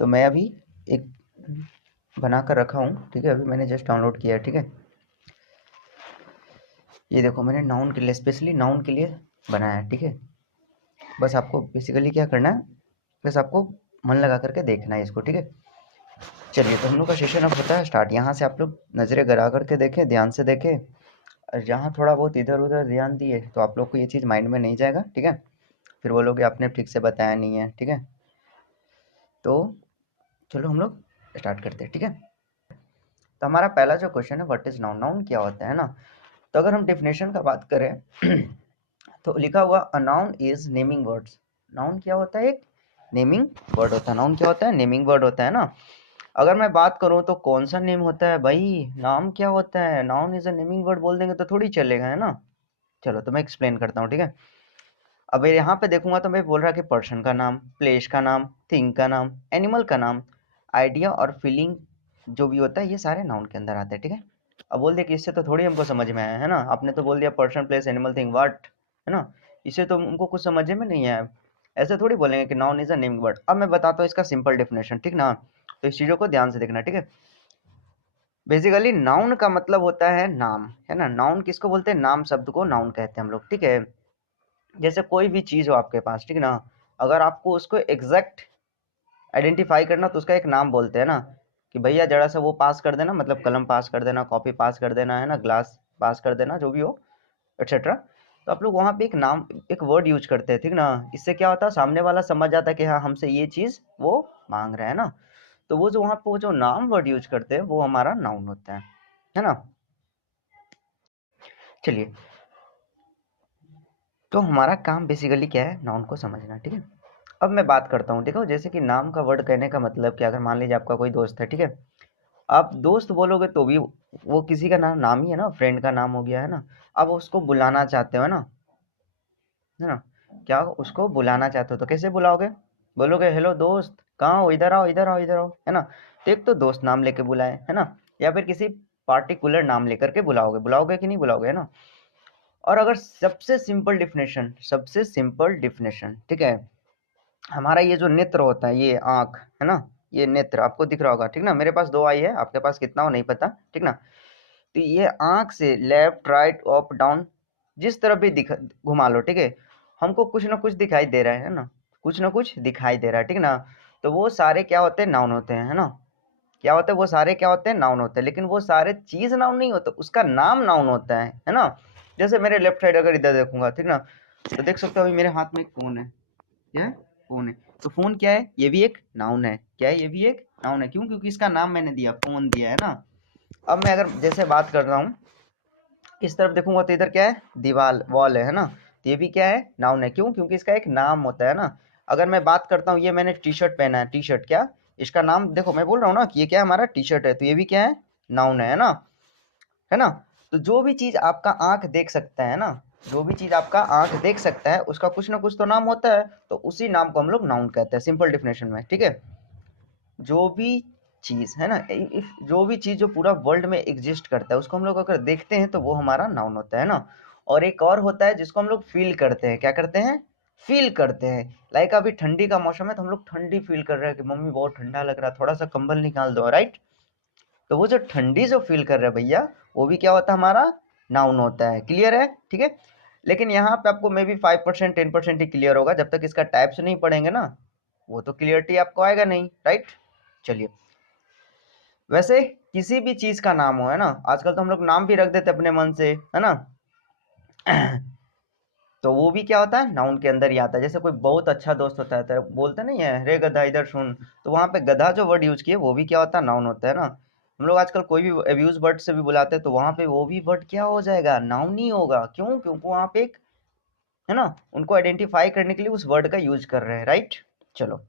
तो मैं अभी एक बना कर रखा हूँ, ठीक है। अभी मैंने जस्ट डाउनलोड किया है, ठीक है। ये देखो मैंने नाउन के लिए, स्पेशली नाउन के लिए बनाया है, ठीक है। बस आपको बेसिकली क्या करना है, बस आपको मन लगा करके देखना है इसको, ठीक है। चलिए, तो हम लोग का सेशन अब होता है स्टार्ट। यहाँ से आप लोग नज़रें गड़ा करके देखें, ध्यान से देखें, और जहाँ थोड़ा बहुत इधर उधर ध्यान दिए तो आप लोग को ये चीज़ माइंड में नहीं जाएगा, ठीक है। फिर बोलोगे आपने ठीक से बताया नहीं है, ठीक है। तो चलो हम लोग स्टार्ट करते हैं, ठीक है। तो हमारा पहला जो क्वेश्चन है, व्हाट इज नाउन, नाउन क्या होता है ना। तो अगर हम डेफिनेशन का बात करें तो लिखा हुआ a noun is naming words. Noun क्या होता है, एक नेमिंग वर्ड होता है। नाउन क्या होता है, नेमिंग वर्ड होता है ना। अगर मैं बात करूं तो कौन सा नेम होता है भाई, नाम क्या होता है, noun is a naming word बोल देंगे तो थोड़ी चलेगा, है ना। चलो तो मैं एक्सप्लेन करता हूँ, ठीक है। अब यहाँ पे देखूंगा तो मैं बोल रहा कि पर्सन का नाम, प्लेस का नाम, थिंग का नाम, एनिमल का नाम, आइडिया और फीलिंग जो भी होता है ये सारे नाउन के अंदर आते हैं, ठीक है। अब बोल दिया कि इससे तो थोड़ी हमको समझ में आया, है ना। आपने तो बोल दिया person, place, animal, thing, what, है ना। इससे तो हमको कुछ समझ में नहीं आया। ऐसे थोड़ी बोलेंगे कि noun is a naming word. अब मैं बताता हूँ इसका सिंपल डेफिनेशन, ठीक ना। तो इस चीज़ों को ध्यान से देखना, ठीक है। बेसिकली नाउन का मतलब होता है नाम, है ना। नाउन किसको बोलते हैं, नाम शब्द को नाउन कहते हैं हम लोग, ठीक है। जैसे कोई भी चीज़ हो आपके पास, ठीक है ना, अगर आपको उसको एग्जैक्ट आइडेंटिफाई करना तो उसका एक नाम बोलते हैं ना, कि भैया जरा सा वो पास कर देना, मतलब कलम पास कर देना, कॉपी पास कर देना, है ना, ग्लास पास कर देना, जो भी हो, एक्सेट्रा। तो आप लोग वहाँ पे एक नाम, एक वर्ड यूज करते हैं, ठीक ना। इससे क्या होता है, सामने वाला समझ जाता है कि हाँ हमसे ये चीज़ वो मांग रहा है ना। तो वो जो वहाँ पे वो जो नाम वर्ड यूज करते हैं वो हमारा नाउन होता है ना। चलिए, तो हमारा काम बेसिकली क्या है, नाउन को समझना, ठीक है। अब मैं बात करता हूँ, देखो जैसे कि नाम का वर्ड कहने का मतलब क्या, अगर मान लीजिए आपका कोई दोस्त है, ठीक है। आप दोस्त बोलोगे तो भी वो किसी का नाम ही है ना, फ्रेंड का नाम हो गया, है ना। अब उसको बुलाना चाहते हो ना, है ना, क्या उसको बुलाना चाहते हो तो कैसे बुलाओगे, बोलोगे हेलो दोस्त कहाँ हो, इधर आओ इधर आओ इधर आओ, है ना। तो एक तो दोस्त नाम लेके बुलाए, है ना, या फिर किसी पार्टिकुलर नाम लेकर के बुलाओगे, बुलाओगे कि नहीं बुलाओगे, है ना। और अगर सबसे सिंपल डिफिनेशन, ठीक है, हमारा ये जो नेत्र होता है, ये आँख, है ना, ये नेत्र आपको दिख रहा होगा, ठीक ना। मेरे पास दो आई है, आपके पास कितना हो नहीं पता, ठीक ना। तो ये आँख से लेफ्ट राइट अप डाउन जिस तरफ भी दिखा घुमा लो, ठीक है, हमको कुछ ना कुछ दिखाई दे रहा है ना, कुछ ना कुछ दिखाई दे रहा है, ठीक ना। तो वो सारे क्या होते हैं, नाउन होते हैं, है ना। क्या होते हैं वो सारे, क्या होते हैं, नाउन होते हैं। लेकिन वो सारे चीज नाउन नहीं होते, उसका नाम नाउन होता है ना। जैसे मेरे लेफ्ट साइड अगर इधर देखूंगा, ठीक ना, तो देख सकते हो अभी मेरे हाथ में एक फोन है, क्या है, फोन है। तो फोन क्या है, ये भी एक नाउन है, क्या है, ये भी एक नाउन है। क्यों, क्योंकि इसका नाम मैंने दिया, फोन दिया, है ना। अब मैं अगर जैसे बात कर रहा हूँ, इस तरफ देखूंगा तो इधर क्या है, दीवार, वॉल है ना। तो ये भी क्या है, नाउन है। क्यों, क्योंकि इसका एक नाम होता है ना। अगर मैं बात करता हूँ, ये मैंने टी शर्ट पहना है, टी शर्ट, क्या इसका नाम, देखो मैं बोल रहा हूँ ना कि ये क्या है, हमारा टी शर्ट है, तो ये भी क्या है, नाउन है ना, है ना। तो जो भी चीज आपका आंख देख सकता है ना, जो भी चीज आपका आंख देख सकता है उसका कुछ ना कुछ तो नाम होता है, तो उसी नाम को हम लोग नाउन कहते हैं, सिंपल डिफिनेशन में, ठीक है। जो भी चीज है ना, जो भी चीज जो पूरा वर्ल्ड में एग्जिस्ट करता है उसको हम लोग अगर देखते हैं तो वो हमारा नाउन होता है ना। और एक और होता है जिसको हम लोग फील करते हैं, क्या करते हैं, फील करते हैं। लाइक अभी ठंडी का मौसम है तो हम लोग ठंडी फील कर रहे हैं कि मम्मी बहुत ठंडा लग रहा है, थोड़ा सा कंबल निकाल दो, राइट। तो वो जो ठंडी जो फील कर रहे हैं भैया, वो भी क्या होता है, हमारा नाउन होता है। क्लियर है, ठीक है। लेकिन यहाँ पे आपको मे बी 5% 10% ही क्लियर होगा, जब तक इसका टाइप्स नहीं पढ़ेंगे ना, वो तो क्लियरिटी आपको आएगा नहीं, राइट। चलिए, वैसे किसी भी चीज का नाम हो, है ना, आजकल तो हम लोग नाम भी रख देते अपने मन से, है ना। तो वो भी क्या होता है, नाउन के अंदर ही आता है। जैसे कोई बहुत अच्छा दोस्त होता है तो बोलते नहीं है, रे गधा इधर सुन, तो वहां पे गधा जो वर्ड यूज किए वो भी क्या होता है, नाउन होता है ना। हम लोग आजकल कोई भी अब्यूज वर्ड से भी बुलाते हैं तो वहां पे वो भी वर्ड क्या हो जाएगा, नाउन नहीं होगा। क्यों, क्योंकि वहां पे एक, है ना, उनको आइडेंटिफाई करने के लिए उस वर्ड का यूज कर रहे हैं, राइट। चलो,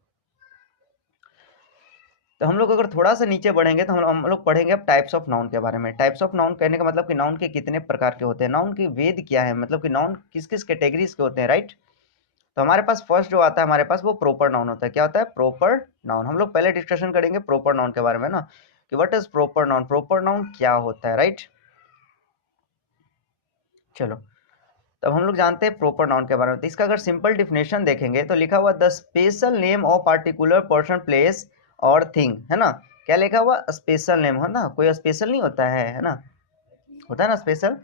तो हम लोग अगर थोड़ा सा नीचे बढ़ेंगे तो हम लोग पढ़ेंगे अब टाइप्स ऑफ नाउन के बारे में। टाइप्स ऑफ नाउन कहने का मतलब कि नाउन के कितने प्रकार के होते हैं, नाउन के वेद क्या है, मतलब कि नाउन किस किस कैटेगरीज के होते हैं, राइट। तो हमारे पास फर्स्ट जो आता है, हमारे पास वो प्रॉपर नाउन होता है। क्या होता है, प्रॉपर नाउन। हम लोग पहले डिस्कशन करेंगे प्रॉपर नाउन के बारे में ना, कि what is proper noun, proper noun क्या होता है, राइट। चलो, तब हम लोग जानते हैं प्रॉपर नाउन के बारे में। तो इसका अगर सिंपल डिफिनेशन देखेंगे तो लिखा हुआ the special name of particular person, place और थिंग, है ना, क्या लिखा हुआ, स्पेशल नेम, है ना, कोई स्पेशल नहीं होता है ना, होता है ना स्पेशल,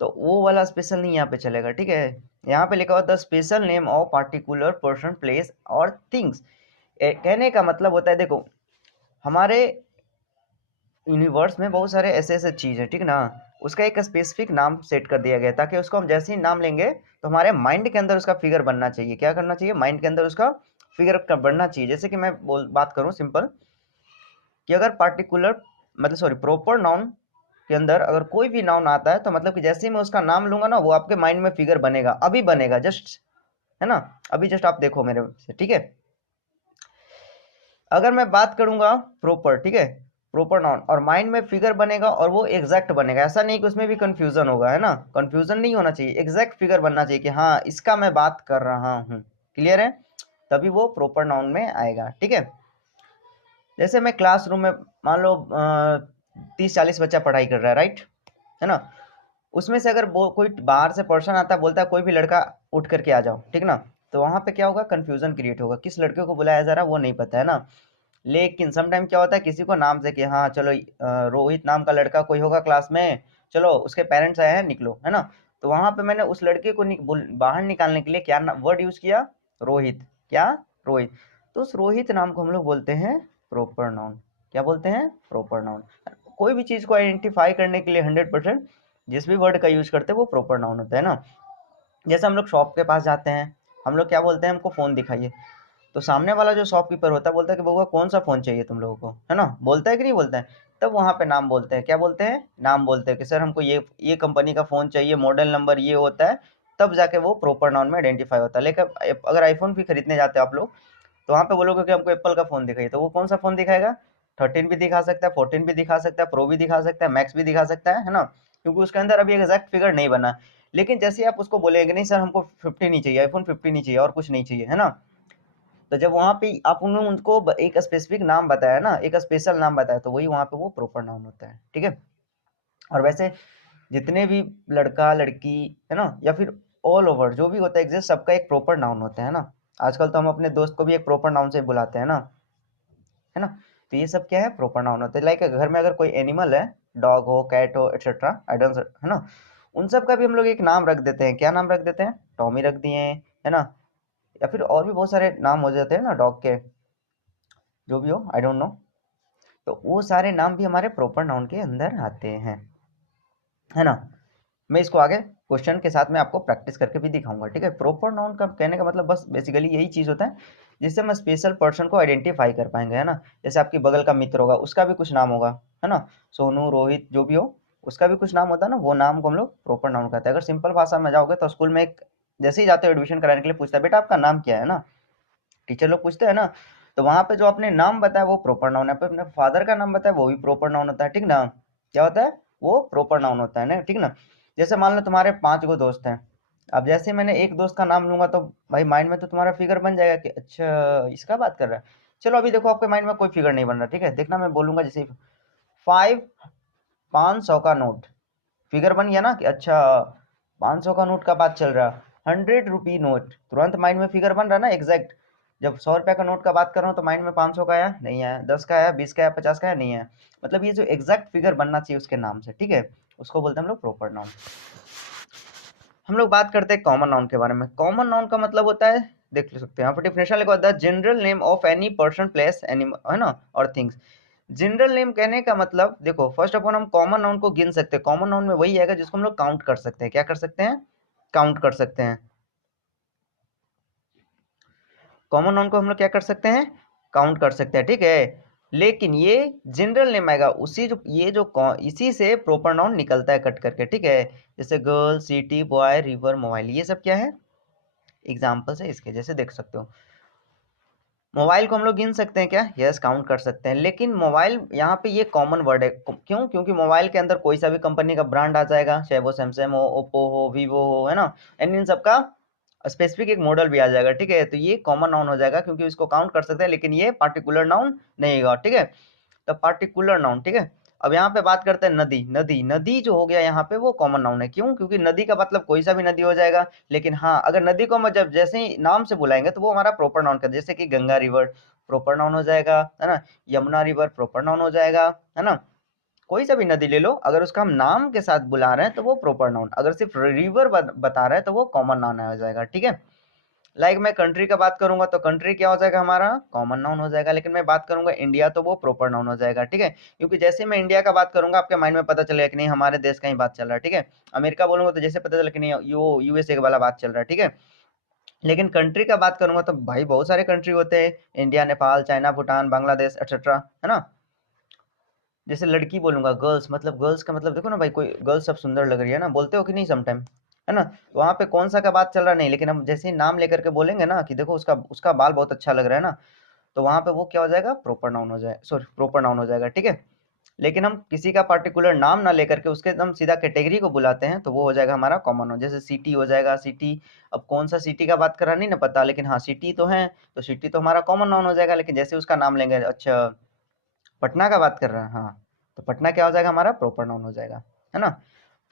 तो वो वाला स्पेशल नहीं यहाँ पे चलेगा, ठीक है। यहाँ पे लिखा हुआ the special name of particular person, place और थिंग्स। कहने का मतलब होता है, देखो हमारे यूनिवर्स में बहुत सारे ऐसे ऐसे चीज़ है, ठीक ना, उसका एक स्पेसिफिक नाम सेट कर दिया गया है, ताकि उसको हम जैसे ही नाम लेंगे तो हमारे माइंड के अंदर उसका फिगर बनना चाहिए। क्या करना चाहिए, माइंड के अंदर उसका फिगर बनना चाहिए। जैसे कि मैं बात करूँ सिंपल, कि अगर पार्टिकुलर मतलब सॉरी प्रॉपर नाउन के अंदर अगर कोई भी नाउन आता है, तो मतलब कि जैसे ही मैं उसका नाम लूंगा ना, वो आपके माइंड में फिगर बनेगा, अभी बनेगा जस्ट, है ना, अभी जस्ट आप देखो मेरे से, ठीक है। अगर मैं बात करूंगा प्रॉपर, ठीक है, प्रॉपर नाउन, और माइंड में फिगर बनेगा और वो एग्जैक्ट बनेगा, ऐसा नहीं कि उसमें भी कंफ्यूजन होगा, है ना, कंफ्यूजन नहीं होना चाहिए, एग्जैक्ट फिगर बनना चाहिए कि हाँ इसका मैं बात कर रहा हूँ, क्लियर है, तभी वो प्रॉपर नाउन में आएगा, ठीक है। जैसे मैं क्लासरूम में मान लो 30-40 बच्चा पढ़ाई कर रहा है, राइट, है ना, उसमें से अगर वो कोई बाहर से पर्सन आता है, बोलता है कोई भी लड़का उठ करके आ जाओ, ठीक ना, तो वहां पे क्या होगा, कंफ्यूजन क्रिएट होगा, किस लड़के को बुलाया जा रहा है वो नहीं पता, है ना। लेकिन समटाइम क्या होता है, किसी को नाम से कि हाँ चलो रोहित नाम का लड़का कोई होगा क्लास में, चलो उसके पेरेंट्स आए हैं निकलो, है ना, तो वहां पे मैंने उस लड़के को बाहर निकालने के लिए क्या वर्ड यूज किया, रोहित, क्या, रोहित, तो उस रोहित नाम को हम लोग बोलते हैं प्रॉपर नाउन। क्या बोलते हैं, प्रॉपर नाउन। कोई भी चीज को आइडेंटिफाई करने के लिए 100% जिस भी वर्ड का यूज करते हैं वो प्रॉपर नाउन होता है ना। जैसे हम लोग शॉप के पास जाते हैं, हम लोग क्या बोलते हैं, हमको फोन दिखाइए, तो सामने वाला जो शॉपकीपर होता है बोलता है कि बउआ कौन सा फोन चाहिए तुम लोगों को, है ना, बोलता है कि नहीं बोलता है। तब वहां पे नाम बोलते हैं, क्या बोलते हैं, नाम बोलते हैं कि सर हमको ये कंपनी का फोन चाहिए, मॉडल नंबर ये होता है, तब जाके वो प्रॉपर नाउन में आइडेंटिफाई होता है। लेकिन अगर आईफोन भी खरीदने जाते हो आप लोग, तो वहां पे बोलोगे कि हमको एप्पल का फोन दिखाइए, तो वो कौन सा फोन दिखाएगा, 13 भी दिखा सकता है, 14 भी दिखा सकता है, प्रो भी दिखा सकता है, मैक्स भी दिखा सकता है ना, क्योंकि उसके अंदर अभी एग्जैक्ट फिगर नहीं बना। लेकिन जैसे ही आप उसको बोलेंगे नहीं सर हमको 15 नहीं चाहिए, आईफोन 15 नहीं चाहिए और कुछ नहीं चाहिए, है ना, तो जब वहां पे आप उन्होंने उनको एक स्पेसिफिक नाम बताया ना, एक स्पेशल नाम बताया, तो वही वहां पे वो प्रॉपर नाउन होता है, ठीक है। और वैसे जितने भी लड़का लड़की, है ना, या फिर ऑल ओवर जो भी होता है एग्जिस्ट, सबका एक प्रॉपर नाउन होता है ना। आजकल तो हम अपने दोस्त को भी एक प्रॉपर नाउन से बुलाते हैं ना, है ना। तो ये सब क्या है, प्रॉपर नाउन होता है। लाइक घर में अगर कोई एनिमल है, डॉग हो, कैट हो, एक्सेट्रा, आई डोंट, है ना, उन सब का भी हम लोग एक नाम रख देते हैं। क्या नाम रख देते हैं, टॉमी रख दिए, है ना, या फिर और भी बहुत सारे नाम हो जाते हैं ना डॉग के, जो भी हो, आई डोंट नो। तो वो सारे नाम भी हमारे प्रॉपर नाउन के अंदर आते हैं, है ना। मैं इसको आगे क्वेश्चन के साथ में आपको प्रैक्टिस करके भी दिखाऊंगा, ठीक है। प्रॉपर नाउन का कहने का मतलब बस बेसिकली यही चीज होता है, जिससे हम स्पेशल पर्सन को आइडेंटिफाई कर पाएंगे, है ना। जैसे आपकी बगल का मित्र होगा, उसका भी कुछ नाम होगा, है ना, सोनू, रोहित, जो भी हो, उसका भी कुछ नाम होता है ना, वो नाम को हम लोग प्रॉपर नाउन कहते हैं। अगर सिंपल भाषा में जाओगे तो स्कूल में एक जैसे ही जाते हो एडमिशन कराने के लिए पूछता है बेटा आपका नाम क्या है ना, टीचर लोग पूछते हैं ना, तो वहां पे जो आपने नाम बताया वो प्रॉपर नाउन है, अपने फादर का नाम बताया वो भी प्रॉपर नाउन होता है, ठीक ना। क्या होता है, वो प्रॉपर नाउन होता है ना, ठीक ना। जैसे मान लो तुम्हारे 5 गो दोस्त हैं, अब जैसे ही मैंने एक दोस्त का नाम लूंगा, तो भाई माइंड में तो तुम्हारा फिगर बन जाएगा कि अच्छा इसका बात कर रहा है। चलो अभी देखो आपके माइंड में कोई फिगर नहीं बन रहा, ठीक है, देखना मैं बोलूंगा जैसे 500 का नोट, फिगर बन गया ना कि अच्छा 500 का नोट का बात चल रहा, 100 रुपी नोट, तुरंत माइंड में फिगर बन रहा ना एग्जैक्ट। जब 100 रुपए का नोट का बात कर रहा हूँ तो माइंड में 500 का आया नहीं आया, 10 का आया, 20 का आया, 50 का आया नहीं आया। मतलब ये जो एग्जैक्ट फिगर बनना चाहिए उसके नाम से, ठीक है, उसको बोलते हैं हम लोग प्रॉपर नाउन। हम लोग बात करते हैं कॉमन नाउन के बारे में। कॉमन नाउन का मतलब होता है, देख ले सकते हैं यहाँ पर डिफिनेशन लिखा होता है, general name of any person, place, animal, है ना, और थिंग्स। जनरल नेम कहने का मतलब देखो, फर्स्ट ऑफ ऑल हम कॉमन नाउन को गिन सकते हैं। कॉमन नाउन में वही आएगा जिसको हम लोग काउंट कर सकते हैं। क्या कर सकते हैं, काउंट कर सकते हैं। कॉमन नाउन को हम लोग क्या कर सकते हैं, काउंट कर सकते हैं, ठीक है। लेकिन ये जनरल नेम आएगा उसी जो ये जो इसी से प्रॉपर नाउन निकलता है कट करके, ठीक है। जैसे girl, city, boy, river, mobile, ये सब क्या है, एग्जाम्पल्स है इसके, जैसे देख सकते हो। मोबाइल को हम लोग गिन सकते हैं क्या, यस काउंट कर सकते हैं। लेकिन मोबाइल यहाँ पे ये कॉमन वर्ड है, क्यों, क्योंकि मोबाइल के अंदर कोई सा भी कंपनी का ब्रांड आ जाएगा, चाहे वो सैमसंग हो, ओप्पो हो, वीवो हो, है ना, एंड इन सबका स्पेसिफिक एक मॉडल भी आ जाएगा, ठीक है। तो ये कॉमन नाउन हो जाएगा क्योंकि इसको काउंट कर सकते हैं, लेकिन ये पार्टिकुलर नाउन नहीं होगा, ठीक है। तो पार्टिकुलर नाउन, ठीक है। अब यहाँ पे बात करते हैं नदी। नदी, नदी जो हो गया यहाँ पे वो कॉमन नाउन है। क्यों? क्योंकि नदी का मतलब कोई सा भी नदी हो जाएगा, लेकिन हाँ अगर नदी को हम जब जैसे ही नाम से बुलाएंगे तो वो हमारा प्रॉपर नाउन का, जैसे कि गंगा रिवर प्रॉपर नाउन हो जाएगा, है ना, यमुना रिवर प्रॉपर नाउन हो जाएगा, है ना। कोई सा भी नदी ले लो, अगर उसका हम नाम के साथ बुला रहे हैं तो वो प्रॉपर नाउन, अगर सिर्फ रिवर बता रहे हैं तो वो कॉमन नाउन हो जाएगा, ठीक है। लाइक मैं कंट्री का बात करूंगा तो कंट्री क्या हो जाएगा हमारा, कॉमन नाउन हो जाएगा। लेकिन मैं बात करूंगा इंडिया तो वो प्रॉपर नाउन हो जाएगा, ठीक है। क्योंकि जैसे मैं इंडिया का बात करूंगा आपके माइंड में पता चलेगा कि नहीं हमारे देश का ही बात चल रहा है, ठीक है। अमेरिका बोलूंगा तो जैसे पता चला कि नहीं यूएसए वाला बात चल रहा है, ठीक है। लेकिन कंट्री का बात करूंगा तो भाई बहुत सारे कंट्री होते हैं, India, Nepal, China, Bhutan, Bangladesh etcetera, है ना। जैसे लड़की बोलूंगा गर्ल्स, मतलब गर्ल्स का मतलब देखो ना भाई, कोई गर्ल्स सब सुंदर लग रही है ना, बोलते हो कि नहीं समटाइम, है ना। तो वहाँ पे कौन सा का बात चल रहा नहीं, लेकिन हम जैसे ही नाम लेकर के बोलेंगे ना कि देखो उसका उसका बाल बहुत अच्छा लग रहा है ना, तो वहाँ पे वो क्या हो जाएगा, प्रॉपर नाउन हो जाए, सॉरी प्रॉपर नाउन हो जाएगा, ठीक है। लेकिन हम किसी का पर्टिकुलर नाम ना लेकर के उसके हम सीधा कैटेगरी को बुलाते हैं तो वो हो जाएगा हमारा कॉमन नाउन। जैसे सिटी हो जाएगा, सिटी, अब कौन सा सिटी का बात कर रहा नहीं ना पता, लेकिन हाँ सिटी तो है, तो सिटी तो हमारा कॉमन नाउन हो जाएगा। लेकिन जैसे उसका नाम लेंगे, अच्छा पटना का बात कर रहा है, हाँ, तो पटना क्या हो जाएगा हमारा, प्रॉपर नाउन हो जाएगा, है ना।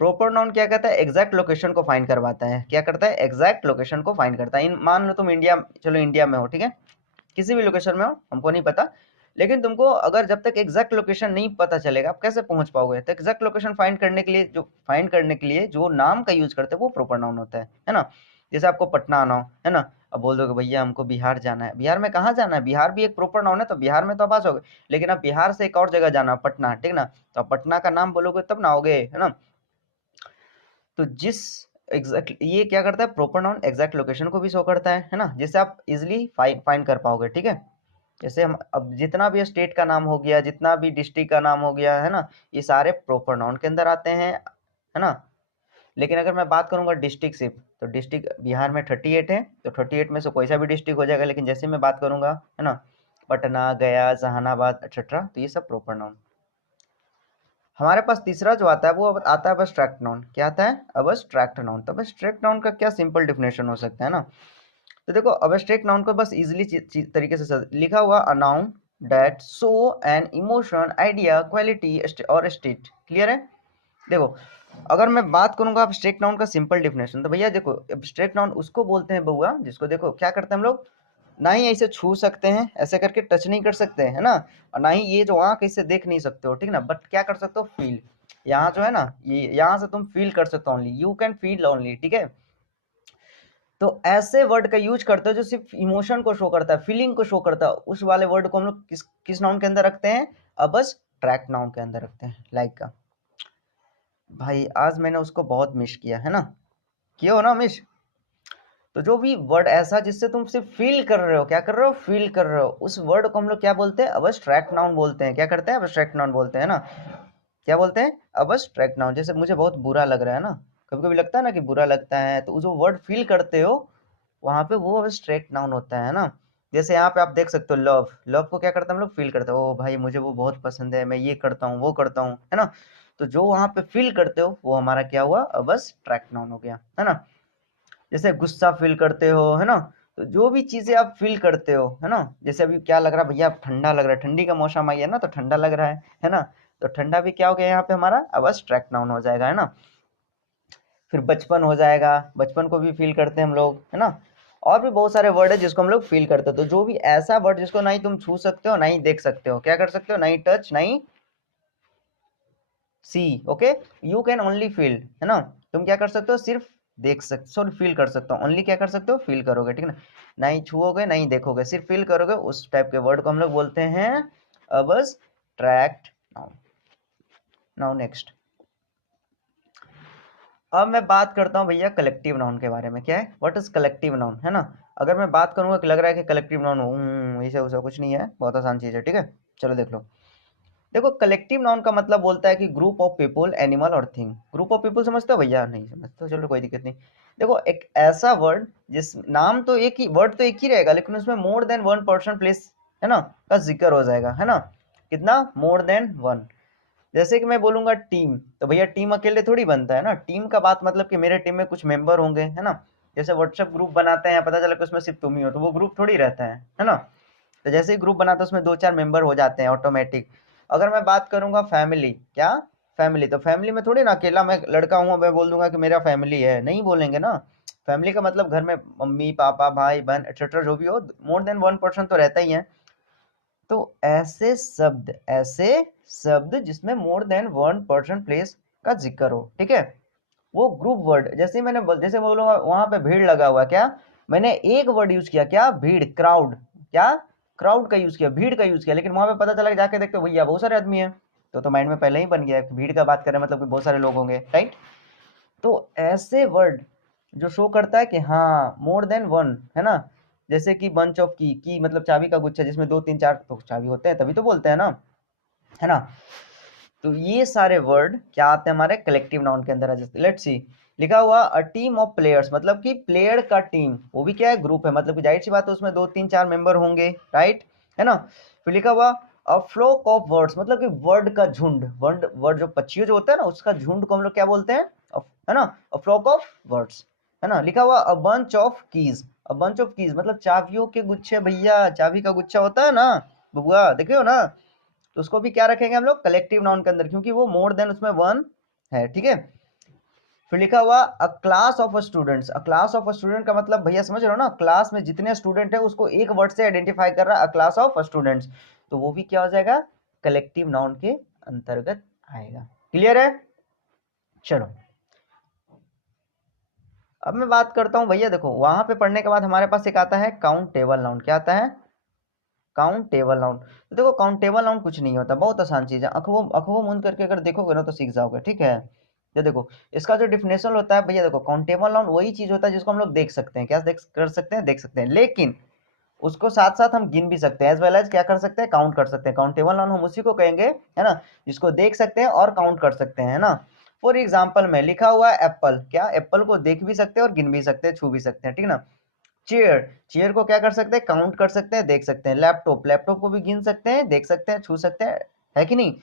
प्रॉपर नाउन क्या कहता है, एग्जैक्ट लोकेशन को फाइंड करवाता है। क्या करता है, एग्जैक्ट लोकेशन को फाइंड करता है। मान लो तुम इंडिया, चलो इंडिया में हो, ठीक है, किसी भी लोकेशन में हो, हमको नहीं पता, लेकिन तुमको अगर जब तक एग्जैक्ट लोकेशन नहीं पता चलेगा आप कैसे पहुंच पाओगे। तो एग्जैक्ट लोकेशन फाइंड करने के लिए जो नाम का यूज करते हैं वो प्रॉपर नाउन होता है ना। जैसे आपको पटना आना हो, है ना, अब बोल दोगे भैया हमको बिहार जाना है, बिहार में कहाँ जाना है, बिहार भी एक प्रॉपर नाउन है, तो बिहार में तो आप आ जाओगे। लेकिन अब बिहार से एक और जगह जाना, पटना, ठीक ना, तो आप पटना का नाम बोलोगे तब ना आओगे, है ना। तो जिस एग्जैक्ट ये क्या करता है, प्रॉपर नाउन एग्जैक्ट लोकेशन को भी शो करता है ना, जिससे आप इजिली फाइंड कर पाओगे, ठीक है। जैसे हम अब जितना भी स्टेट का नाम हो गया, जितना भी डिस्ट्रिक्ट का नाम हो गया, है ना, ये सारे प्रॉपर नाउन के अंदर आते हैं, है ना। लेकिन अगर मैं बात करूंगा डिस्ट्रिक्ट सिर्फ, तो डिस्ट्रिक्ट बिहार में 38 है, तो 38 में से कोई सा भी डिस्ट्रिक्ट हो जाएगा। लेकिन जैसे मैं बात करूंगा, है ना, पटना, गया, जहानाबाद एक्सेट्रा, तो ये सब प्रॉपर नाउन। हमारे पास तीसरा जो आता है वो आता है अब्स्ट्रैक्ट नाउन। क्या आता है, अब्स्ट्रैक्ट नाउन। तो अब्स्ट्रैक्ट नाउन का क्या सिंपल डिफिनेशन हो सकता है ना, तो देखो अब्स्ट्रैक्ट नाउन को बस इजीली तरीके से लिखा हुआ, a noun that show an emotion, idea, quality और स्टेट। क्लियर है। देखो अगर मैं बात करूंगा अब्स्ट्रैक्ट नाउन का सिंपल डिफिनेशन, तो भैया देखो अब्स्ट्रैक्ट नाउन उसको बोलते हैं बउआ जिसको देखो क्या करते हैं हम लोग, ना ही ऐसे छू सकते हैं, ऐसे करके टच नहीं कर सकते हैं, है ना, और ना ही ये जो आंख इससे देख नहीं सकते हो, ठीक ना, बट क्या कर सकते हो, फील। यहाँ जो है ना, ये यहाँ से तुम फील कर सकते हो, only you can feel only, ठीक है। तो ऐसे वर्ड का यूज करते हो जो सिर्फ इमोशन को शो करता है, फीलिंग को शो करता है, उस वाले वर्ड को हम लोग किस किस नाउन के अंदर रखते हैं, अब्स्ट्रैक्ट नाउन के अंदर रखते हैं। लाइक का भाई आज मैंने उसको बहुत मिस किया, है ना, किया हो ना मिस। तो जो भी वर्ड ऐसा जिससे तुम सिर्फ फील कर रहे हो, क्या कर रहे हो, फील कर रहे हो, उस वर्ड को हम लोग क्या बोलते हैं, अब्स्ट्रैक्ट नाउन बोलते हैं। क्या करते हैं, अब्स्ट्रैक्ट नाउन बोलते हैं ना। क्या बोलते हैं, अब्स्ट्रैक्ट नाउन। जैसे मुझे बहुत बुरा लग रहा है ना, कभी कभी लगता है ना कि बुरा लगता है, तो जो वर्ड फील करते हो वहां पे वो अब्स्ट्रैक्ट नाउन होता है ना। जैसे यहाँ पे आप देख सकते हो लव, लव को क्या करते हैं हम लोग, फील करते हो, ओ भाई मुझे वो बहुत पसंद है, मैं ये करता हूँ वो करता हूँ, है ना। तो जो वहां पे फील करते हो वो हमारा क्या हुआ, अब्स्ट्रैक्ट नाउन हो गया, है ना। जैसे गुस्सा फील करते हो, है ना, तो जो भी चीजें आप फील करते हो, है ना, जैसे अभी क्या लग रहा है भैया, ठंडा लग रहा है, ठंडी का मौसम आई है ना, तो ठंडा लग रहा है ना। तो ठंडा भी क्या हो गया यहाँ पे हमारा, अब्स्ट्रैक्ट नाउन हो जाएगा, है ना। फिर बचपन हो जाएगा, बचपन को भी फील करते हैं हम लोग, है ना। और भी बहुत सारे वर्ड है जिसको हम लोग फील करते हो। तो जो भी ऐसा वर्ड जिसको ना ही तुम छू सकते हो ना ही देख सकते हो, क्या कर सकते हो, ना ही टच ना ही see, okay, you can only feel, है ना। तुम क्या कर सकते हो, सिर्फ देख सकते, सॉरी फील कर सकते हो, ओनली क्या कर सकते हो, फील करोगे, ठीक है ना। ना ही छुओगे ना ही देखोगे, सिर्फ फील करोगे, उस टाइप के वर्ड को हम लोग बोलते हैं अब्स्ट्रैक्ट नाउन। नाउ नेक्स्ट, अब मैं बात करता हूँ भैया कलेक्टिव नाउन के बारे में। क्या है, व्हाट इज कलेक्टिव नाउन, है ना। अगर मैं बात करूंगा कि लग रहा है कि कलेक्टिव नाउन ऐसे वैसा कुछ नहीं है, बहुत आसान चीज है, ठीक है। चलो देख लो। देखो कलेक्टिव नाउन का मतलब बोलता है कि ग्रुप ऑफ पीपल, एनिमल और थिंग। ग्रुप ऑफ पीपल समझते हो भैया, नहीं समझते हो, चलो कोई दिक्कत नहीं। देखो एक ऐसा वर्ड जिस नाम तो एक ही वर्ड तो एक ही रहेगा, लेकिन उसमें more than one person place, है ना, का जिक्र हो जाएगा, है ना। कितना, मोर देन वन। जैसे कि मैं बोलूंगा टीम, तो भैया टीम अकेले थोड़ी बनता है ना, टीम का बात मतलब कि मेरे टीम में कुछ मेंबर होंगे, है ना। जैसे व्हाट्सएप ग्रुप बनाते हैं, पता चला कि उसमें सिर्फ तुम ही हो, तो वो ग्रुप थोड़ी रहता है ना। तो जैसे ही ग्रुप बनाता है उसमें दो चार मेंबर हो जाते हैं ऑटोमेटिक। अगर मैं बात करूंगा फैमिली, क्या फैमिली, तो फैमिली में थोड़ी ना अकेला मैं लड़का हूँ मैं बोल दूंगा कि मेरा फैमिली है, नहीं बोलेंगे ना। फैमिली का मतलब घर में मम्मी पापा भाई बहन एक्सेट्रा जो भी हो, मोर देन वन पर्सन तो रहता ही है। तो ऐसे शब्द जिसमें more than one person place का जिक्र हो, ठीक है, वो ग्रुप वर्ड। जैसे ही मैंने जैसे बोलूंगा वहां पे भीड़ लगा हुआ, क्या मैंने एक वर्ड यूज किया, क्या भीड़, क्राउड, क्या क्राउड का यूज किया, भीड़ का यूज किया, लेकिन वहां पे पता चला कि जाके देखते हो भैया बहुत सारे आदमी हैं, तो माइंड में पहले ही बन गया कि भीड़ का बात करें मतलब कि बहुत सारे लोग होंगे, राइट। तो ऐसे वर्ड जो शो करता है कि हाँ मोर देन वन, है ना, जैसे कि बंच ऑफ की मतलब चाबी का गुच्छा, जिसमें दो तीन चार तो चाबी होते हैं तभी तो बोलते हैं ना, है ना। तो ये सारे वर्ड क्या आते हैं हमारे कलेक्टिव नाउन के अंदर। लेट्स सी, लिखा हुआ अ टीम ऑफ प्लेयर्स, मतलब कि प्लेयर का टीम, वो भी क्या है, ग्रुप है, मतलब कि जाहिर सी बात है उसमें दो तीन चार मेंबर होंगे, राइट, है ना। फिर लिखा हुआ अ फ्लोक ऑफ वर्ड्स, मतलब कि वर्ड का झुंड, वर्ड वर्ड जो पक्षियों जो होता है ना उसका झुंड को हम लोग क्या बोलते हैं, है ना, अ फ्लोक ऑफ वर्ड्स, है ना। लिखा हुआ a bunch of keys, a bunch of keys मतलब चाबियों के गुच्छे, भैया चाबी का गुच्छा होता है ना, बबुआ देखे हो ना, तो उसको भी क्या रखेंगे हम लोग कलेक्टिव नाउन के अंदर, क्योंकि वो मोर देन उसमें वन है, ठीक है। फिर लिखा हुआ अ class of students, a class of student का मतलब भैया समझ रहे हो ना, क्लास में जितने स्टूडेंट है उसको एक वर्ड से आइडेंटिफाई कर रहा है, अ क्लास ऑफ स्टूडेंट्स, तो वो भी क्या हो जाएगा, कलेक्टिव नाउन के अंतर्गत आएगा। क्लियर है, चलो अब मैं बात करता हूँ भैया, देखो वहां पे पढ़ने के बाद हमारे पास एक आता है काउंटेबल नाउन, क्या आता है, काउंटेबल नाउन। तो देखो काउंटेबल नाउन कुछ नहीं होता, बहुत आसान चीज है, अखबो अखबो मूंद करके अगर देखोगे ना तो सीख जाओगे, ठीक है। ये देखो इसका जो डिफिनेशन होता है भैया, देखो काउंटेबल नाउन वही चीज होता है जिसको हम लोग देख सकते हैं, क्या देख कर सकते हैं, देख सकते हैं, लेकिन उसको साथ साथ हम गिन भी सकते हैं, एज वेल एज क्या कर सकते हैं, काउंट कर सकते हैं। काउंटेबल नाउन हम उसी को कहेंगे, है ना, जिसको देख सकते हैं और काउंट कर सकते हैं, है ना। फॉर एग्जाम्पल में लिखा हुआ है एप्पल, क्या एप्पल को देख भी सकते हैं और गिन भी सकते हैं, छू भी सकते हैं, ठीक ना। चेयर, चेयर को क्या कर सकते हैं, काउंट कर सकते हैं, देख सकते हैं। लैपटॉप, लैपटॉप को भी गिन सकते हैं, देख सकते हैं, छू सकते हैं, है कि नहीं।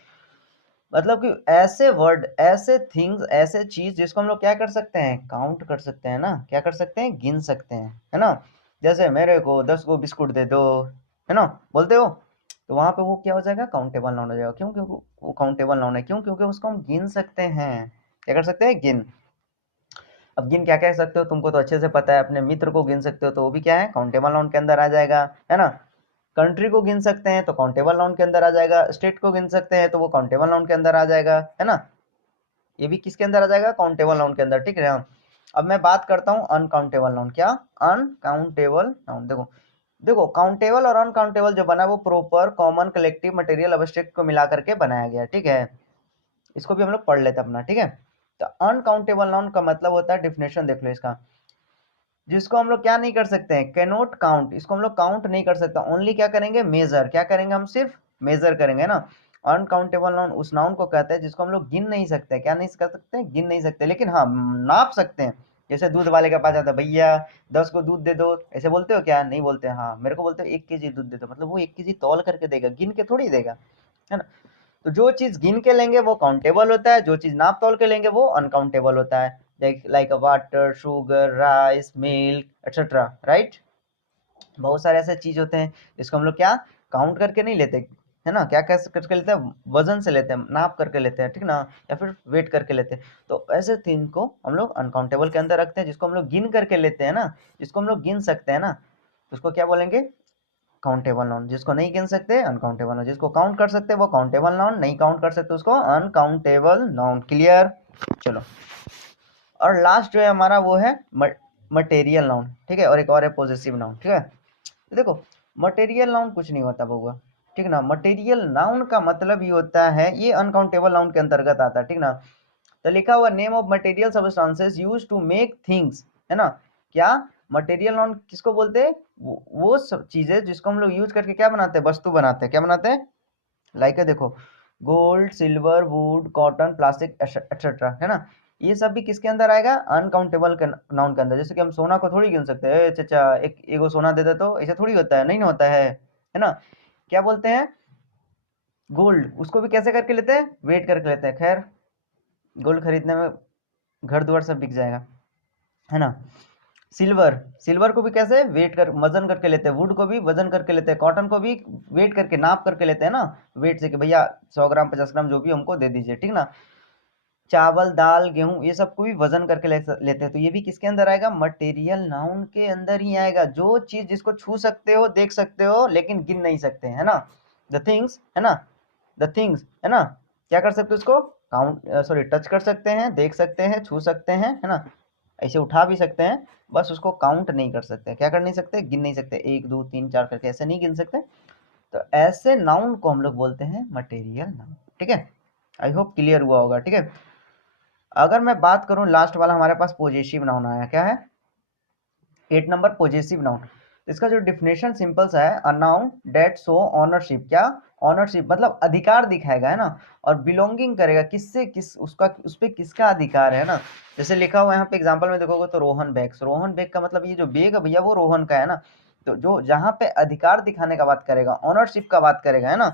मतलब कि ऐसे वर्ड, ऐसे थिंग्स, ऐसे चीज जिसको हम लोग क्या कर सकते हैं, काउंट कर सकते हैं ना, क्या कर सकते हैं, गिन सकते हैं, है ना। जैसे मेरे को 10 गो बिस्कुट दे दो, है ना, बोलते हो, तो वहां पे वो क्या हो जाएगा, काउंटेबल नाउन हो जाएगा। क्यों, क्योंकि वो काउंटेबल नाउन है, क्यों, क्योंकि उसको हम गिन सकते हैं, क्या कर सकते हैं, गिन। अब गिन क्या कह सकते हो, तुमको तो अच्छे से पता है, अपने मित्र को गिन सकते हो तो वो भी क्या है, काउंटेबल नाउन के अंदर आ जाएगा, है ना। कंट्री को गिन सकते हैं तो काउंटेबल नाउन के अंदर आ जाएगा, स्टेट को गिन सकते हैं तो वो काउंटेबल नाउन के अंदर आ जाएगा, है ना। ये भी किसके अंदर आ जाएगा, काउंटेबल नाउन के अंदर, ठीक है। अब मैं बात करता हूँ अनकाउंटेबल नाउन, क्या अनकाउंटेबल नाउन। देखो देखो काउंटेबल और अनकाउंटेबल जो बना है वो proper common collective material abstract को मिला करके बनाया गया, ठीक है। इसको भी हम लोग पढ़ लेते हैं अपना, ठीक है। तो अनकाउंटेबल नाउन का मतलब होता है, डिफिनेशन देख लो इसका, जिसको हम लोग क्या नहीं कर सकते हैं, कैनोट काउंट, इसको हम लोग काउंट नहीं कर सकते, ओनली क्या करेंगे, मेजर, क्या करेंगे, हम सिर्फ मेजर करेंगे ना। अनकाउंटेबल नाउन उस नाउन को कहते हैं जिसको हम लोग गिन नहीं सकते, क्या नहीं कर सकते, गिन नहीं सकते, लेकिन हाँ नाप सकते हैं। जैसे दूध वाले के पास जाता है, भैया 10 को दूध दे दो, ऐसे बोलते हो क्या, नहीं बोलते, हाँ मेरे को बोलते हो 1 केजी दूध दे दो, मतलब वो 1 केजी तौल करके देगा, गिन के थोड़ी देगा, है ना। तो जो चीज गिन के लेंगे वो काउंटेबल होता है, जो चीज नाप तौल के लेंगे वो अनकाउंटेबल होता है, like water, sugar, rice, milk etcetera, right. बहुत सारे ऐसे चीज होते हैं जिसको हम लोग क्या काउंट करके नहीं लेते, है ना, क्या कैसे करके लेते हैं, वजन से लेते हैं, नाप करके लेते हैं, ठीक ना, या फिर वेट करके लेते हैं। तो ऐसे थिंग को हम लोग अनकाउंटेबल के अंदर रखते हैं, जिसको हम लोग गिन करके लेते हैं ना, जिसको हम लोग गिन सकते हैं ना, तो उसको क्या बोलेंगे, काउंटेबल नाउन। जिसको नहीं गिन सकते अनकाउंटेबल नाउन, जिसको काउंट कर सकते वो काउंटेबल नाउन, नहीं काउंट कर सकते उसको अनकाउंटेबल नाउन। क्लियर, चलो। और लास्ट जो है हमारा वो है मटेरियल नाउन, ठीक है, और एक और है पोजेसिव नाउन, ठीक है। तो देखो मटेरियल नाउन कुछ नहीं होता बउआ, ठीक ना। मटेरियल नाउन का मतलब ये होता है, ये अनकाउंटेबल नाउन के अंतर्गत आता है, ठीक ना। तो लिखा हुआ name of material substances used to make things, है ना, क्या मटेरियल नाउन किसको बोलते हैं, वो सब चीजें जिसको हम लोग यूज करके क्या बनाते हैं, वस्तु बनाते हैं, क्या बनाते हैं, लाइक देखो gold, silver, would, cotton, plastic etcetera, है ना। ये सब भी किसके अंदर आएगा, अनकाउंटेबल नाउन के अंदर। जैसे कि हम सोना को थोड़ी गिन सकते हैं, चाचा एक एगो सोना दे दे, तो ऐसे थोड़ी होता है, नहीं ना होता है ना। क्या बोलते हैं, गोल्ड, उसको भी कैसे करके लेते हैं, वेट करके लेते हैं। खैर गोल्ड खरीदने में घर द्वार सब बिक जाएगा, है ना। सिल्वर, सिल्वर को भी कैसे वेट कर वजन करके लेते हैं, वुड को भी वजन करके लेते हैं, कॉटन को भी वेट करके नाप करके लेते हैं ना, वेट से कि भैया 100 ग्राम 50 ग्राम जो भी हमको दे दीजिए, ठीक ना। चावल दाल गेहूं ये सबको भी वजन करके लेते हैं, तो ये भी किसके अंदर आएगा, मटेरियल नाउन के अंदर ही आएगा। जो चीज जिसको छू सकते हो देख सकते हो लेकिन गिन नहीं सकते, है ना, द थिंग्स, है ना, द थिंग्स, है ना, क्या कर सकते हो उसको काउंट, सॉरी टच कर सकते हैं, देख सकते हैं, छू सकते हैं, है ना, ऐसे उठा भी सकते हैं, बस उसको काउंट नहीं कर सकते, क्या कर नहीं सकते, गिन नहीं सकते, 1 2 3 4 करके ऐसे नहीं गिन सकते। तो ऐसे नाउन को हम लोग बोलते हैं मटेरियल नाउन, ठीक है। आई होप क्लियर हुआ होगा, ठीक है। अगर मैं बात करूं लास्ट वाला हमारे पास पॉजिटिव नाउन आया, क्या है 8 नंबर पॉजिटिव नाउन। इसका जो डिफिनेशन सिंपल सा है, a noun that show ownership, क्या ऑनरशिप मतलब अधिकार दिखाएगा, है ना, और बिलोंगिंग करेगा किससे, किस उसका उस पे किसका अधिकार है ना। जैसे लिखा हुआ है यहाँ पे एग्जांपल में देखोगे तो रोहन बैग्स, रोहन बैग का मतलब ये जो बैग है भैया वो रोहन का है ना। तो जो जहाँ पे अधिकार दिखाने का बात करेगा, ऑनरशिप का बात करेगा, है ना,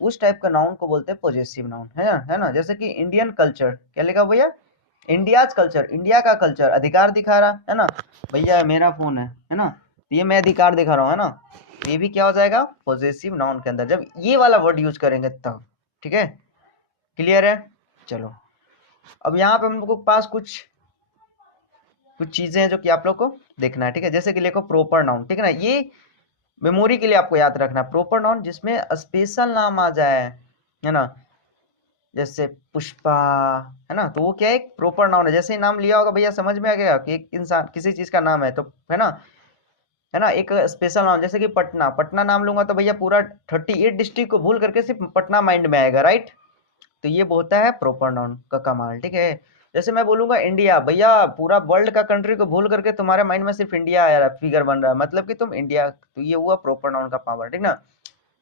उस टाइप का नाउन को बोलते हैं पॉजेसिव नाउन, है ना। जैसे कि इंडियन कल्चर, क्या लिखा भैया, इंडियाज कल्चर, इंडिया का कल्चर अधिकार दिखा रहा है ना, भैया मेरा फोन है ना, तो ये मैं अधिकार दिखा रहा हूँ, है ना, तो ये भी क्या हो जाएगा पॉजेसिव नाउन के अंदर, जब ये वाला वर्ड यूज करेंगे तब, ठीक है, क्लियर है। चलो अब यहाँ पे हम लोग के पास कुछ कुछ चीजें हैं जो कि आप लोग को देखना है, ठीक है। जैसे कि लिखो प्रॉपर नाउन, ठीक है ना, ये मेमोरी के लिए आपको याद रखना, प्रॉपर नाउन जिसमें स्पेशल नाम आ जाए, है ना, जैसे पुष्पा, है ना, तो वो क्या है एक प्रॉपर नाउन है। जैसे ही नाम लिया होगा भैया समझ में आ गया कि एक इंसान किसी चीज का नाम है, तो है ना एक स्पेशल नाम, जैसे कि पटना, पटना नाम लूंगा तो भैया पूरा 38 डिस्ट्रिक्ट को भूल करके सिर्फ पटना माइंड में आएगा, राइट। तो ये होता है प्रॉपर नाउन का कमाल, ठीक है। जैसे मैं बोलूंगा इंडिया, भैया पूरा वर्ल्ड का कंट्री को भूल करके तुम्हारे माइंड में सिर्फ इंडिया आ रहा है, फिगर बन रहा है, मतलब कि तुम इंडिया, तो ये हुआ प्रॉपर नाउन का पावर, ठीक ना।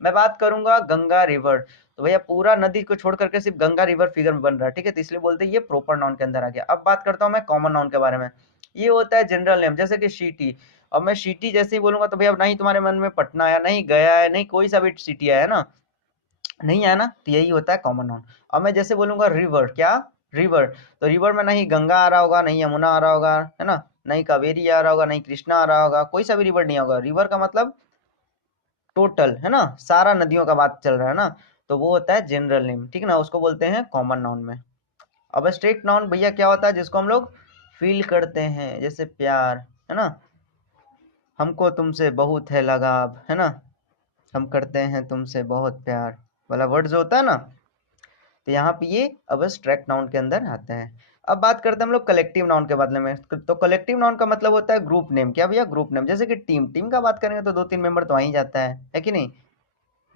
मैं बात करूंगा गंगा रिवर, तो भैया पूरा नदी को छोड़ करके सिर्फ गंगा रिवर फिगर बन रहा है, ठीक है, तो इसलिए बोलते हैं ये प्रॉपर नाउन के अंदर आ गया। अब बात करता हूँ मैं कॉमन नाउन के बारे में, ये होता है जनरल नेम, जैसे कि सिटी। अब मैं सिटी जैसे ही बोलूंगा तो भैया नहीं तुम्हारे मन में पटना आया, नहीं गया है, नहीं कोई सा भी सिटी आया है ना, नहीं आया ना, तो यही होता है कॉमन नाउन। अब मैं जैसे बोलूंगा रिवर, क्या रिवर, तो रिवर में नहीं गंगा आ रहा होगा, नहीं यमुना आ रहा होगा, है ना, नहीं कावेरी आ रहा होगा, नहीं कृष्णा आ रहा होगा, कोई सा भी रिवर नहीं होगा। रिवर का मतलब टोटल, है ना, सारा नदियों का बात चल रहा है ना, तो वो होता है जनरल नेम, ठीक है ना, उसको बोलते हैं कॉमन नाउन में। अब स्ट्रेट नाउन भैया क्या होता है, जिसको हम लोग फील करते हैं, जैसे प्यार, है ना, हमको तुमसे बहुत है लगाव, है ना, हम करते हैं तुमसे बहुत प्यार वाला वर्ड जो होता है ना, तो यहाँ पे ये अब्स्ट्रैक्ट नाउन के अंदर आता है। अब बात करते हैं हम लोग कलेक्टिव नाउन के बारे में, तो कलेक्टिव नाउन का मतलब होता है ग्रुप नेम, क्या भैया ग्रुप नेम, जैसे कि टीम, टीम का बात करेंगे तो 2 3 मेंबर तो आ ही जाता है कि नहीं,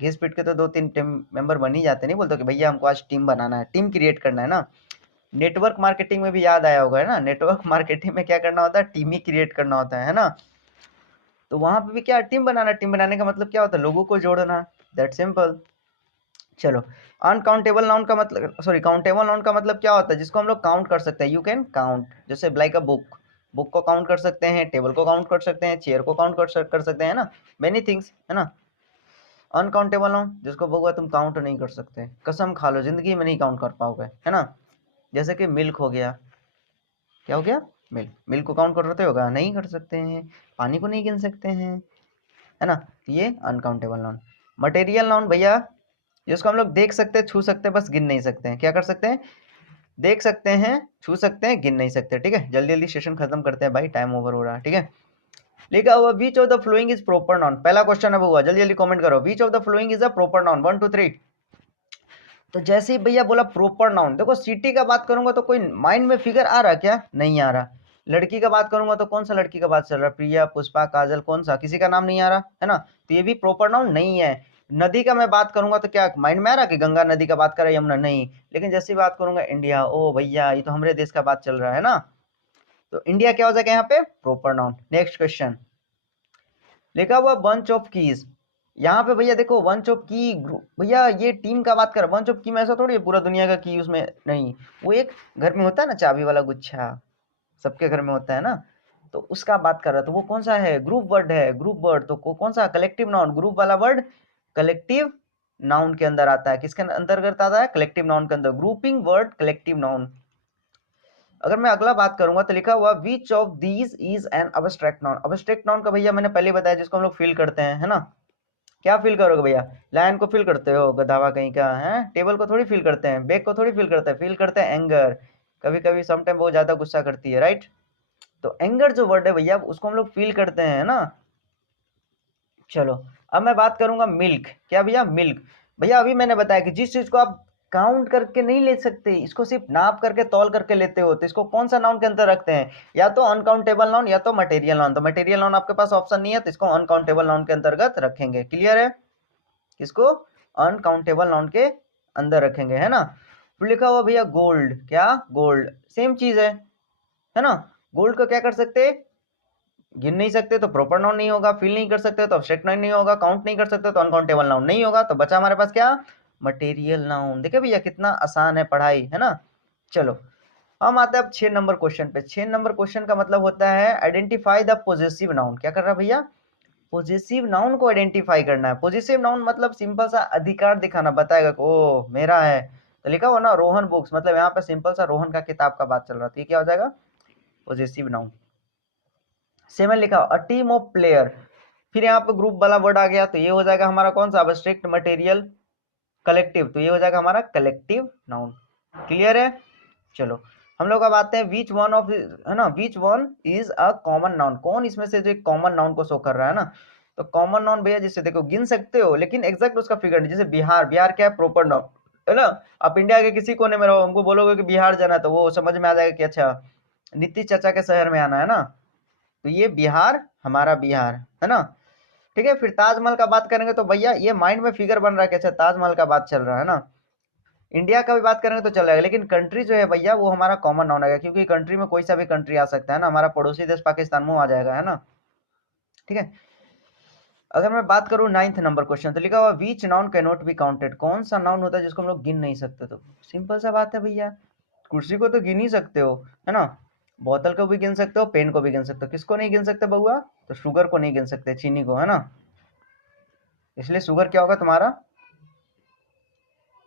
घिस पीट के तो 2 3 टीम मेंबर बन ही जाते, नहीं बोलते कि भैया हमको आज टीम बनाना है, टीम क्रिएट करना है ना। नेटवर्क मार्केटिंग में भी याद आया होगा, है ना, नेटवर्क मार्केटिंग में क्या करना होता है, टीम ही क्रिएट करना होता है ना। तो वहां पे भी क्या टीम बनाना, टीम बनाने का मतलब क्या होता है, लोगों को जोड़ना, दैट सिंपल। चलो अनकाउंटेबल नाउन का मतलब, सॉरी काउंटेबल नाउन का मतलब क्या होता है, जिसको हम लोग काउंट कर सकते हैं, यू कैन काउंट, जैसे लाइक अ बुक, बुक को काउंट कर सकते हैं, टेबल को काउंट कर सकते हैं, चेयर को काउंट कर सकते हैं ना, मेनी थिंग्स, है ना। अनकाउंटेबल नाउन जिसको बोगा तुम काउंट नहीं कर सकते, कसम खा लो जिंदगी में नहीं काउंट कर पाओगे, है ना, जैसे कि मिल्क हो गया, क्या हो गया, मिल्क, मिल्क को काउंट करते होगा, नहीं कर सकते हैं, पानी को नहीं गिन सकते हैं, है ना, तो ये अनकाउंटेबल नाउन। मटेरियल नाउन भैया जिसको हम लोग देख सकते हैं, छू सकते हैं, बस गिन नहीं सकते हैं, क्या कर सकते हैं, देख सकते हैं, छू सकते हैं, गिन नहीं सकते, ठीक है। जल्दी जल्दी सेशन खत्म करते हैं भाई, टाइम ओवर हो रहा है, ठीक है। लिखा हुआ which of the following is proper noun, पहला क्वेश्चन है हुआ, जल्दी जल्दी कमेंट करो, which of the following is a proper noun, 1 2 3। तो जैसे ही भैया बोला प्रॉपर नाउन, देखो सिटी का बात करूंगा तो कोई माइंड में फिगर आ रहा, क्या नहीं आ रहा। लड़की का बात करूंगा तो कौन सा लड़की का बात चल रहा है, प्रिया, पुष्पा, काजल, कौन सा, किसी का नाम नहीं आ रहा, है ना, तो ये भी प्रॉपर नाउन नहीं है। नदी का मैं बात करूंगा तो क्या माइंड में आ रहा कि गंगा नदी का बात कर रहा है, यमुना नहीं, लेकिन जैसे बात करूंगा इंडिया, ओ भैया ये तो हमारे देश का बात चल रहा है ना, तो इंडिया क्या हो जाएगा यहाँ पे प्रॉपर नाउन। नेक्स्ट क्वेश्चन लिखा हुआ बंच ऑफ कीज, यहाँ पे भैया देखो बंच ऑफ की, भैया ये टीम का बात कर, बंच ऑफ की में ऐसा थोड़ी है पूरा दुनिया का की उसमें नहीं, वो एक घर में होता है ना चाबी वाला गुच्छा, सबके घर में होता है ना, तो उसका बात कर रहा, तो वो कौन सा है, ग्रुप वर्ड है, ग्रुप वर्ड, तो कौन सा कलेक्टिव नाउन, ग्रुप वाला वर्ड कलेक्टिव नाउन के अंदर आता है, किसके अंतर्गत आता है, कलेक्टिव नाउन के अंदर, ग्रुपिंग वर्ड कलेक्टिव नाउन। अगर मैं अगला बात करूंगा तो लिखा हुआ which of these is an abstract noun. Abstract noun का भैया मैंने पहले बताया, जिसको हम लोग फील करते हैं, है ना। क्या फील करोगे भैया? लायन को फील करते हो, गधावा कहीं का है, टेबल को थोड़ी फील करते हैं, बैग को थोड़ी फील करते हैं एंगर। कभी कभी समटाइम बहुत ज्यादा गुस्सा करती है, राइट। तो एंगर जो वर्ड है भैया उसको हम लोग फील करते हैं ना। चलो अब मैं बात करूंगा मिल्क। क्या भैया? मिल्क। भैया अभी मैंने बताया कि जिस चीज को आप काउंट करके नहीं ले सकते, इसको सिर्फ नाप करके तौल करके लेते हो, तो इसको कौन सा नाउन के अंदर रखते हैं? या तो अनकाउंटेबल नाउन या तो मटेरियल नाउन। तो मटेरियल नाउन आपके पास ऑप्शन नहीं है, तो इसको अनकाउंटेबल नाउन के अंतर्गत रखेंगे। क्लियर है? इसको अनकाउंटेबल नाउन के अंदर रखेंगे, है ना। फिर लिखा हुआ भैया गोल्ड। क्या? गोल्ड सेम चीज है ना। गोल्ड को क्या कर सकते? गिन नहीं सकते तो प्रॉपर नाउन नहीं होगा, फील नहीं कर सकते तो अब्स्ट्रैक्ट नाउन नहीं होगा, काउंट नहीं कर सकते तो अनकाउंटेबल नाउन नहीं होगा। तो बचा हमारे पास क्या? Material noun. देखिए भैया कितना आसान है पढ़ाई, है ना। चलो हम आते हैं अब 6 नंबर क्वेश्चन पे। 6 नंबर क्वेश्चन का मतलब होता है आइडेंटिफाई द पॉजेसिव नाउन। क्या कर रहा है भैया? पॉजेसिव नाउन को आइडेंटिफाई करना है। पॉजेसिव नाउन मतलब सिंपल सा अधिकार दिखाना, बताएगा कि ओ मेरा है। तो लिखा हुआ ना रोहन बुक्स, मतलब यहाँ पे सिंपल सा रोहन का किताब का बात चल रहा था। क्या हो जाएगा? Possessive noun. 7 लिखा अ टीम ऑफ प्लेयर। फिर यहाँ पे ग्रुप वाला वर्ड आ गया, तो ये हो जाएगा हमारा कौन सा? अब्स्ट्रैक्ट मटेरियल कलेक्टिव, तो ये हो जाएगा हमारा कलेक्टिव नाउन। क्लियर है? चलो हम लोग अब आते हैं विच वन ऑफ, है ना, which one is a common noun. कौन इसमें से जो कॉमन नाउन को शो कर रहा है ना। तो कॉमन नाउन भैया जिसे देखो गिन सकते हो लेकिन एग्जैक्ट उसका फिगर नहीं। जैसे बिहार, बिहार क्या है? प्रॉपर नाउन, है ना। आप इंडिया के किसी कोने में रहो, हमको बोलोगे कि बिहार जाना है, तो वो समझ में आ जाएगा कि अच्छा नीतीश चाचा के शहर में आना है ना। तो ये बिहार हमारा बिहार, है ना। ठीक है। फिर ताजमहल का बात करेंगे तो भैया ये माइंड में फिगर बन रहा है कि अच्छा ताजमहल का बात चल रहा है ना। इंडिया का भी बात करेंगे तो चलेगा, लेकिन कंट्री जो है भैया वो हमारा कॉमन नाउन आएगा, क्योंकि कंट्री में कोई सा भी कंट्री आ सकता है ना। हमारा पड़ोसी देश पाकिस्तान में आ जाएगा, है ना। ठीक है। अगर मैं बात करूं 9 नंबर क्वेश्चन, तो लिखा हुआ which noun can not be counted. कौन सा नाउन होता है जिसको हम लोग गिन नहीं सकते? तो सिंपल सा बात है भैया, कुर्सी को तो गिन ही सकते हो, है ना। बोतल को भी गिन सकते हो, पेन को भी गिन सकते हो, किसको नहीं गिन सकते बउआ? तो शुगर को नहीं गिन सकते, चीनी को, है ना। इसलिए शुगर क्या होगा तुम्हारा?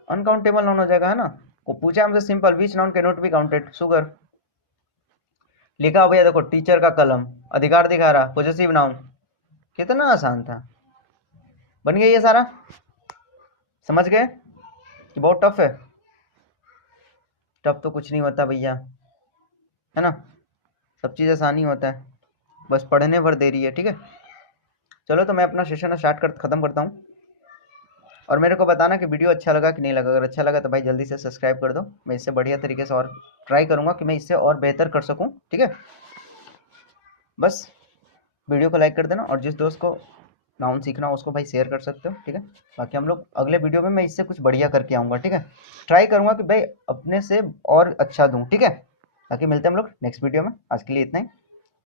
अनकाउंटेबल नाउन हो जाएगा, है ना। को पूछा हमसे simple which noun can not be counted, sugar. लिखा भैया देखो टीचर का कलम, अधिकार दिखा रहा, पॉजेसिव नाउन। कितना आसान था। बन गया ये सारा? समझ गए कि बहुत टफ है? टफ तो कुछ नहीं होता भैया, है ना। सब चीज़ आसानी होता है, बस पढ़ने भर देरी है। ठीक है। चलो तो मैं अपना सेशन स्टार्ट कर खत्म करता हूँ, और मेरे को बताना कि वीडियो अच्छा लगा कि नहीं लगा। अगर अच्छा लगा तो भाई जल्दी से सब्सक्राइब कर दो। मैं इससे बढ़िया तरीके से और ट्राई करूँगा कि मैं इससे और बेहतर कर सकूँ। ठीक है। बस वीडियो को लाइक कर देना, और जिस दोस्त को नाउन सीखना हो उसको भाई शेयर कर सकते हो। ठीक है। बाकी हम लोग अगले वीडियो में मैं इससे कुछ बढ़िया करके आऊँगा। ठीक है। ट्राई करूँगा कि भाई अपने से और अच्छा दूँ। ठीक है। बाकी मिलते हैं हम लोग नेक्स्ट वीडियो में। आज के लिए इतना ही।